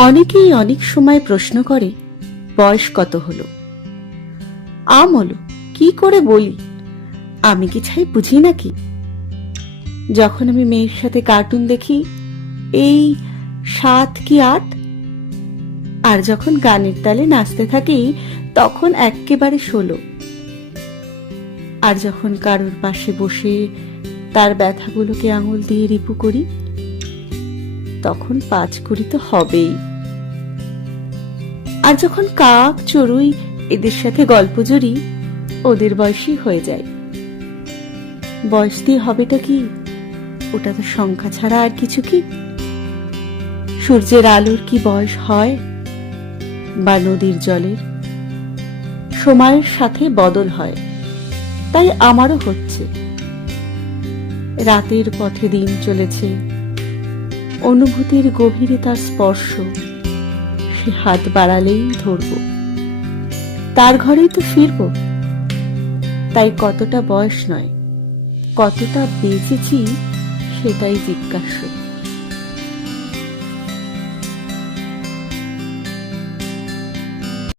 অনেকেই অনেক সময় প্রশ্ন করে, বয়স কত হলো? আম হলো, কি করে বলি? আমি কি ছাই বুঝি নাকি? যখন আমি মেয়ের সাথে কার্টুন দেখি, এই সাত কি আট? আর যখন গানের তালে নাচতে থাকি, তখন এক্কেবারে ষোলো। আর যখন কারোর পাশে বসে তার ব্যথাগুলোকে আঙুল দিয়ে রিপু করি, তখন পাঁচ কুড়ি তো হবেই। আর যখন কাক, চড়ুই এদের সাথে গল্প জড়ি, ওদের বয়সী হয়ে যায়। বয়স দিয়ে হবেটা কি? ওটা তো সংখ্যা ছাড়া আর কিছু কি? সূর্যের আলোর কি বয়স হয়? বা নদীর জলের? সময়ের সাথে বদল হয়। তাই আমারও হচ্ছে। রাতের পথে দিন চলেছে। অনুভূতির গভীরে তার স্পর্শ। সে হাত বাড়ালেই ধরব। তার ঘরেই তো ফিরব। তাই কতটা বয়স নয়, কতটা বেঁচেছি সেটাই জিজ্ঞাসা।